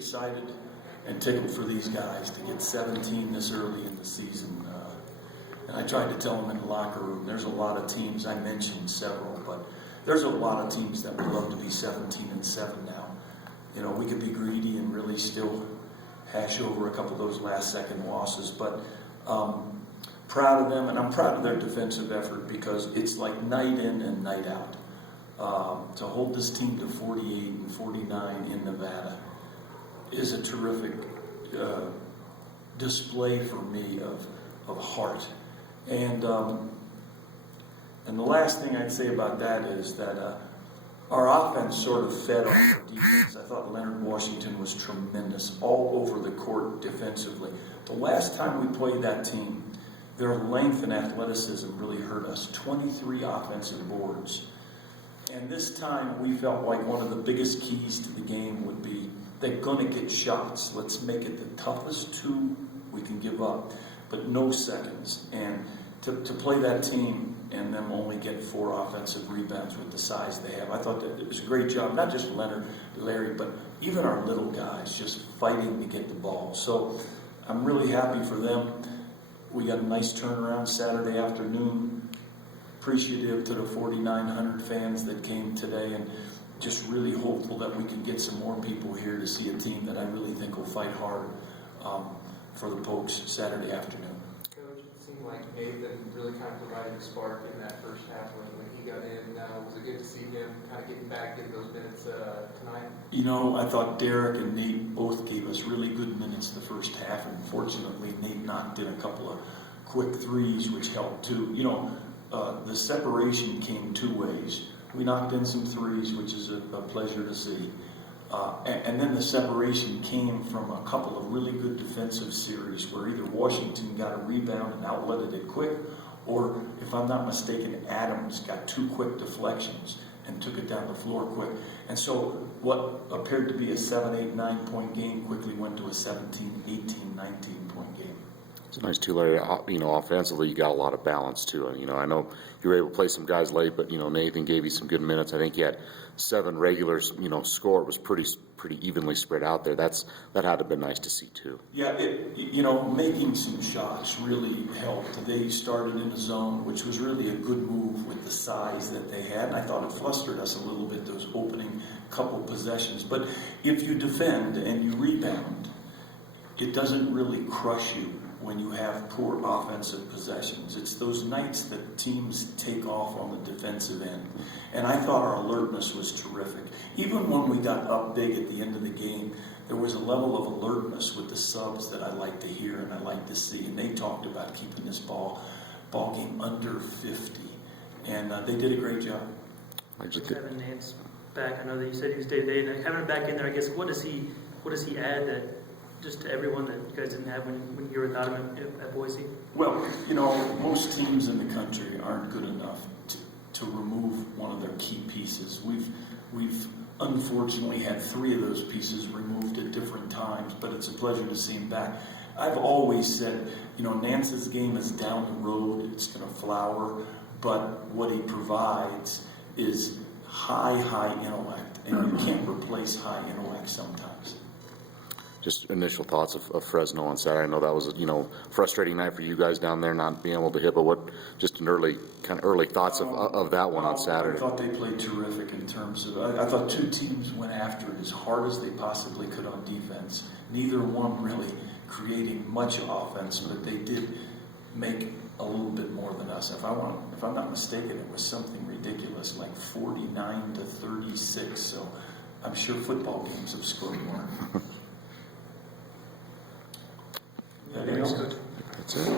excited and tickled for these guys to get 17 this early in the season. And I tried to tell them in the locker room, there's a lot of teams, I mentioned several, but there's a lot of teams that would love to be 17-7 now. You know, we could be greedy and really still hash over a couple of those last second losses, but proud of them, and I'm proud of their defensive effort because it's like night in and night out. To hold this team to 48 and 49 in Nevada is a terrific display for me of heart. And the last thing I'd say about that is that our offense sort of fed off our defense. I thought Leonard Washington was tremendous all over the court defensively. The last time we played that team, their length and athleticism really hurt us. 23 offensive boards. And this time we felt like one of the biggest keys to the game would be they're going to get shots. Let's make it the toughest two we can give up, but no seconds. And to play that team and them only get 4 offensive rebounds with the size they have, I thought that it was a great job, not just Leonard, Larry, but even our little guys just fighting to get the ball. So I'm really happy for them. We got a nice turnaround Saturday afternoon. Appreciative to the 4,900 fans that came today, and just really hopeful that we can get some more people here to see a team that I really think will fight hard for the Pokes Saturday afternoon. Coach, it seemed like Nathan really kind of provided the spark in that first half when he got in. Was it good to see him kind of getting back into those minutes tonight? You know, I thought Derek and Nate both gave us really good minutes the first half, and fortunately Nate knocked in a couple of quick threes, which helped too. You know, the separation came 2 ways. We knocked in some threes, which is a pleasure to see. And then the separation came from a couple of really good defensive series where either Washington got a rebound and outletted it quick, or, if I'm not mistaken, Adams got 2 quick deflections and took it down the floor quick. And so what appeared to be a 7, 8, 9-point game quickly went to a 17, 18, 19-point game. It's nice too, Larry. You know, offensively, you got a lot of balance too. And, you know, I know you were able to play some guys late, but, you know, Nathan gave you some good minutes. I think he had 7 regulars. You know, score was pretty evenly spread out there. That had to have been nice to see too. Yeah, you know, making some shots really helped. They started in the zone, which was really a good move with the size that they had. And I thought it flustered us a little bit, those opening couple possessions. But if you defend and you rebound, it doesn't really crush you when you have poor offensive possessions. It's those nights that teams take off on the defensive end. And I thought our alertness was terrific. Even when we got up big at the end of the game, there was a level of alertness with the subs that I like to hear and I like to see. And they talked about keeping this ball game under 50. And they did a great job. Just having Nance back, I know that you said he was day-to-day, and having him back in there, I guess, what does he add that just to everyone that you guys didn't have when you were without him at Boise? Well, you know, most teams in the country aren't good enough to remove one of their key pieces. We've unfortunately had 3 of those pieces removed at different times, but it's a pleasure to see him back. I've always said, you know, Nance's game is down the road, it's going to flower, but what he provides is high intellect, and you can't replace high intellect sometimes. Just initial thoughts of Fresno on Saturday. I know that was a, you know, frustrating night for you guys down there not being able to hit, but what just an early thoughts of that one on Saturday? I thought they played terrific in terms of, I thought 2 teams went after it as hard as they possibly could on defense. Neither one really creating much offense, but they did make a little bit more than us. If I'm not mistaken, it was something ridiculous, like 49-36, so I'm sure football games have scored more. Anything else, Coach? That's it.